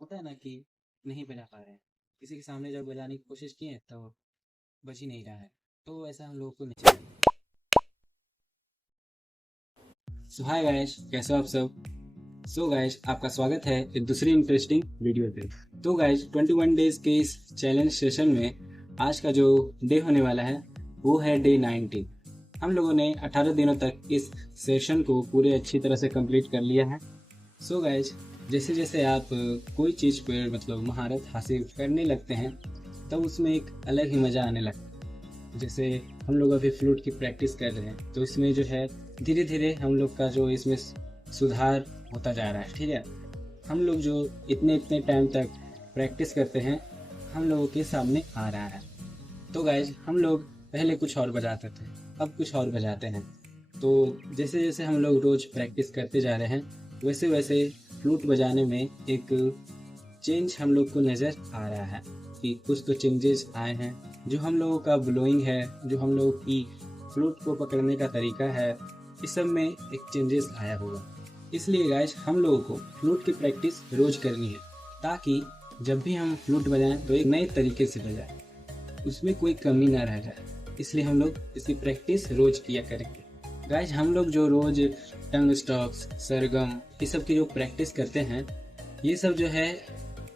होता है ना कि नहीं बजा पा रहे हैं, किसी के सामने जब बजाने की कोशिश किए तो बज ही नहीं रहा है, तो ऐसा हम लोगों को नहीं चाहिए। सो हाय गाइस, कैसे हो आप सब। सो गाइस, आपका स्वागत है एक दूसरी इंटरेस्टिंग वीडियो पे। तो गाइस, 21 डेज के इस चैलेंज सेशन में आज का जो डे होने वाला है वो है डे 19। हम लोगों ने 18 दिनों तक इस सेशन को पूरे अच्छी तरह से कंप्लीट कर लिया है। सो गाइज, जैसे जैसे आप कोई चीज़ पर मतलब महारत हासिल करने लगते हैं तब उसमें एक अलग ही मज़ा आने लगता है। जैसे हम लोग अभी फ्लूट की प्रैक्टिस कर रहे हैं तो इसमें जो है धीरे धीरे हम लोग का जो इसमें सुधार होता जा रहा है। ठीक है, हम लोग जो इतने इतने टाइम तक प्रैक्टिस करते हैं हम लोगों के सामने आ रहा है। तो गाइज, हम लोग पहले कुछ और बजाते थे, अब कुछ और बजाते हैं। तो जैसे जैसे हम लोग रोज़ प्रैक्टिस करते जा रहे हैं वैसे वैसे फ्लूट बजाने में एक चेंज हम लोग को नज़र आ रहा है कि कुछ तो चेंजेस आए हैं। जो हम लोगों का ब्लोइंग है, जो हम लोगों की फ्लूट को पकड़ने का तरीका है, इस सब में एक चेंजेस आया होगा। इसलिए गाइस, हम लोगों को फ्लूट की प्रैक्टिस रोज़ करनी है ताकि जब भी हम फ्लूट बजाएं तो एक नए तरीके से बजाएं, उसमें कोई कमी ना रह जाए। इसलिए हम लोग इसकी प्रैक्टिस रोज़ किया करेंगे। गाइज, हम लोग जो रोज़ टंग स्टॉक्स, सरगम, ये सब की जो प्रैक्टिस करते हैं, ये सब जो है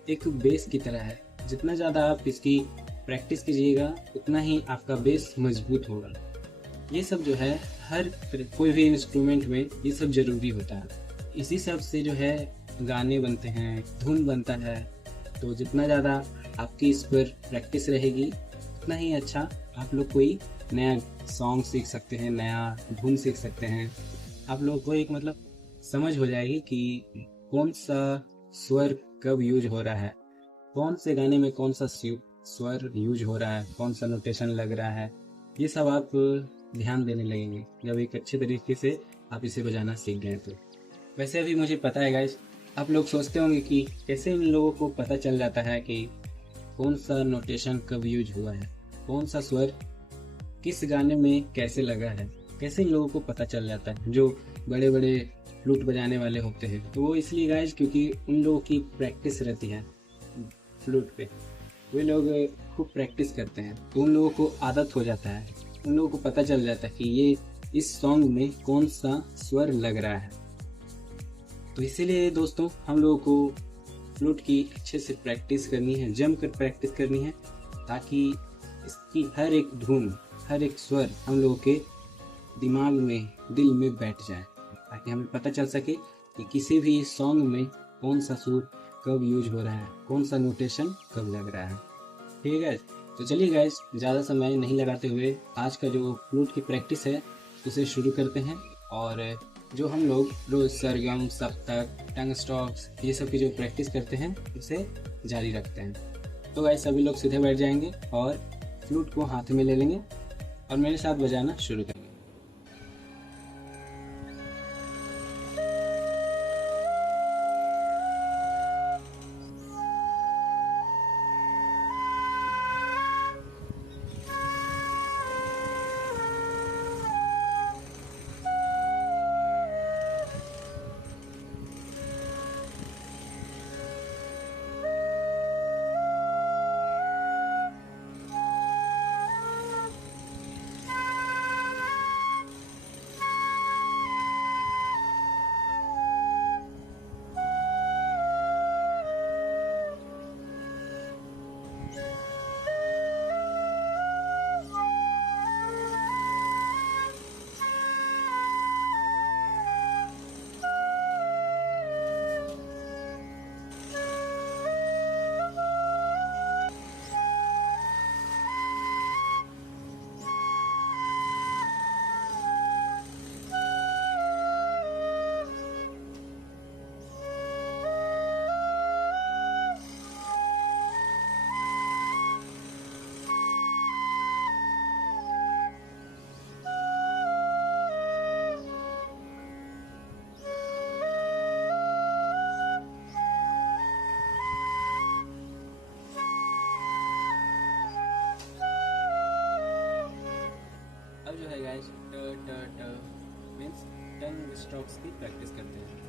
एक बेस की तरह है। जितना ज़्यादा आप इसकी प्रैक्टिस कीजिएगा उतना ही आपका बेस मजबूत होगा। ये सब जो है हर कोई भी इंस्ट्रूमेंट में ये सब ज़रूरी होता है। इसी सब से जो है गाने बनते हैं, धुन बनता है। तो जितना ज़्यादा आपकी इस पर प्रैक्टिस रहेगी उतना ही अच्छा आप लोग कोई नया सॉन्ग सीख सकते हैं, नया धुन सीख सकते हैं। आप लोगों को एक मतलब समझ हो जाएगी कि कौन सा स्वर कब यूज हो रहा है, कौन से गाने में कौन सा स्वर यूज हो रहा है, कौन सा नोटेशन लग रहा है। ये सब आप ध्यान देने लगेंगे जब एक अच्छे तरीके से आप इसे बजाना सीख गए तो। वैसे अभी मुझे पता है गाइस, आप लोग सोचते होंगे कि कैसे इन लोगों को पता चल जाता है कि कौन सा नोटेशन कब यूज हुआ है, कौन सा स्वर किस गाने में कैसे लगा है, कैसे इन लोगों को पता चल जाता है जो बड़े बड़े फ्लूट बजाने वाले होते हैं। तो वो इसलिए गाइस क्योंकि उन लोगों की प्रैक्टिस रहती है फ्लूट पे। वे लोग खूब प्रैक्टिस करते हैं तो उन लोगों को आदत हो जाता है, उन लोगों को पता चल जाता है कि ये इस सॉन्ग में कौन सा स्वर लग रहा है। तो इसीलिए दोस्तों, हम लोगों को फ्लूट की अच्छे से प्रैक्टिस करनी है, जम कर प्रैक्टिस करनी है ताकि इसकी हर एक धुन, हर एक स्वर हम लोगों के दिमाग में, दिल में बैठ जाए, ताकि हमें पता चल सके कि किसी भी सॉन्ग में कौन सा सुर कब यूज हो रहा है, कौन सा नोटेशन कब लग रहा है। ठीक है, तो चलिए गाइस, ज़्यादा समय नहीं लगाते हुए आज का जो फ्लूट की प्रैक्टिस है उसे शुरू करते हैं। और जो हम लोग रोज़ सरगम, सप्तक, टंग स्टॉक्स, ये सब की जो प्रैक्टिस करते हैं उसे जारी रखते हैं। तो गाइस, सभी लोग सीधे बैठ जाएंगे और फ्लूट को हाथ में ले लेंगे और मेरे साथ बजाना शुरू करेंगे। अब जो है गाइस, ट ट ट मीन्स टंग स्ट्रोक्स की प्रैक्टिस करते हैं।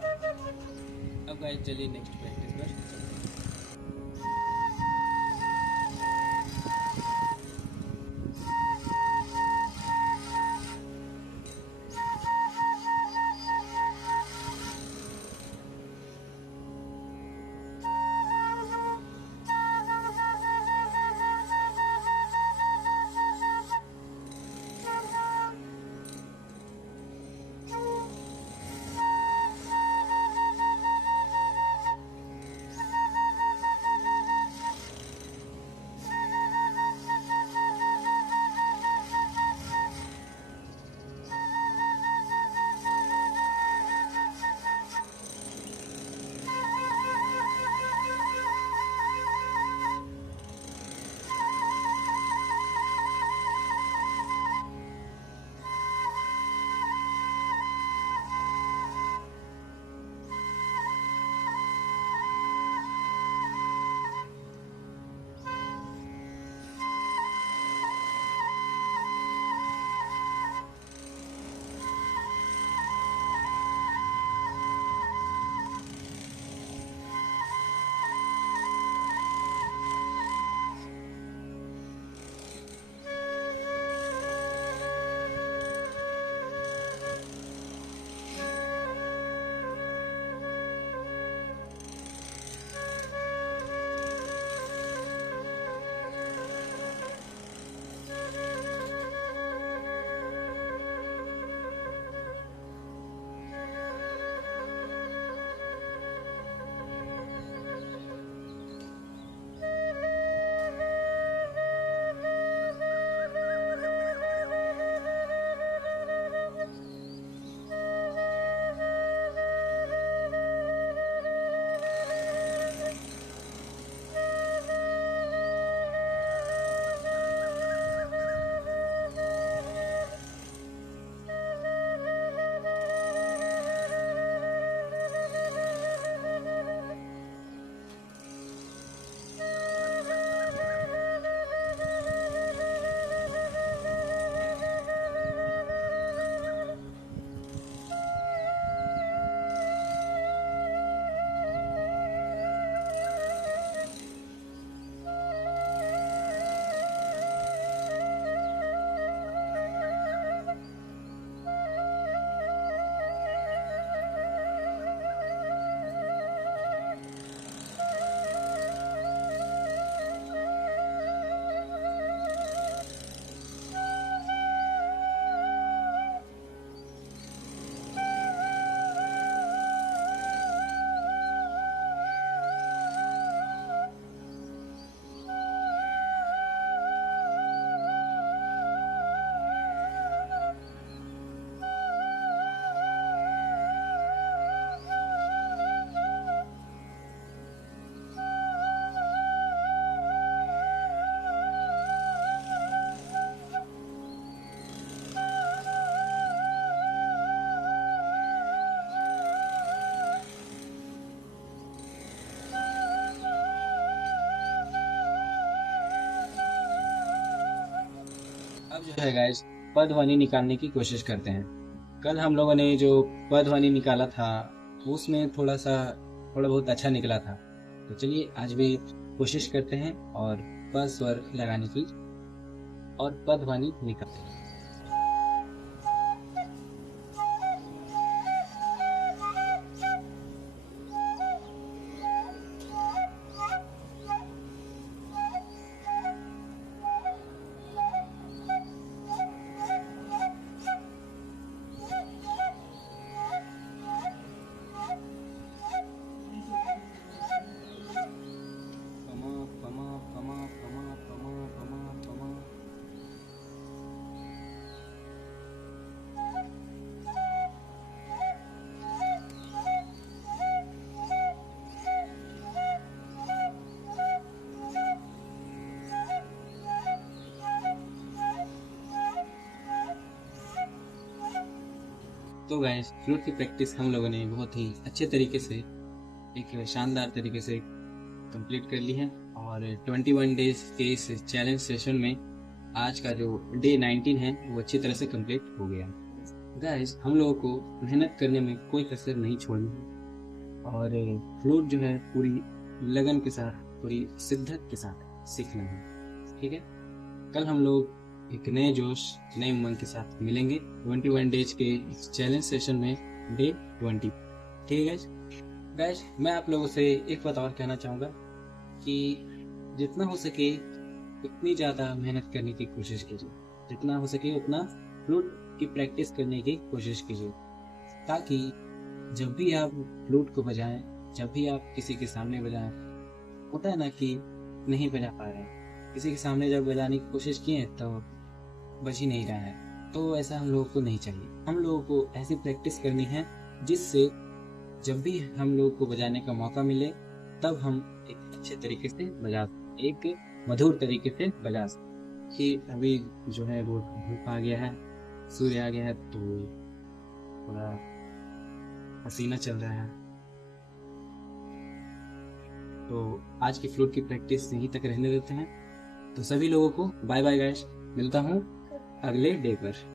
अब गाइस चलिए नेक्स्ट प्रैक्टिस पर। अब जो है गाइस प ध्वनि निकालने की कोशिश करते हैं। कल हम लोगों ने जो प ध्वनि निकाला था उसमें थोड़ा बहुत अच्छा निकला था। तो चलिए आज भी कोशिश करते हैं और प स्वर लगाने की और प ध्वनि निकालते हैं। पमा पमा पमा पमा पमा पमा पमा। तो गाइस फ्लूट की प्रैक्टिस हम लोगों ने बहुत ही अच्छे तरीके से, एक शानदार तरीके से कंप्लीट कर ली है और 21 डेज के इस चैलेंज सेशन में आज का जो डे 19 है वो अच्छी तरह से कंप्लीट हो गया। गाइस हम लोगों को मेहनत करने में कोई कसर नहीं छोड़नी है और फ्लूट जो है पूरी लगन के साथ, पूरी शिद्दत के साथ सीखना है। ठीक है, कल हम लोग एक नए जोश, नए उमंग के साथ मिलेंगे 21 डेज के चैलेंज सेशन में डे 20। ठीक है गाइस, मैं आप लोगों से एक बात और कहना चाहूँगा कि जितना हो सके उतनी ज़्यादा मेहनत करने की कोशिश कीजिए, जितना हो सके उतना फ्लूट की प्रैक्टिस करने की कोशिश कीजिए, ताकि जब भी आप फ्लूट को बजाएं, जब भी आप किसी के सामने बजाएं, होता है ना कि नहीं बजा पा रहे हैं, किसी के सामने जब बजाने की कोशिश किए तो बज ही नहीं रहा है, तो ऐसा हम लोगों को नहीं चाहिए। हम लोगों को ऐसी प्रैक्टिस करनी है जिससे जब भी हम लोगों को बजाने का मौका मिले तब हम एक अच्छे तरीके से बजा, एक मधुर तरीके से बजा सकते। कि अभी जो है वो धूप आ गया है, सूर्य आ गया है, तो थोड़ा पसीना चल रहा है। तो आज की फ्लूट की प्रैक्टिस यहीं तक रहने देते हैं। तो सभी लोगों को बाय बाय गाइस, मिलता हूँ अगले डे पर।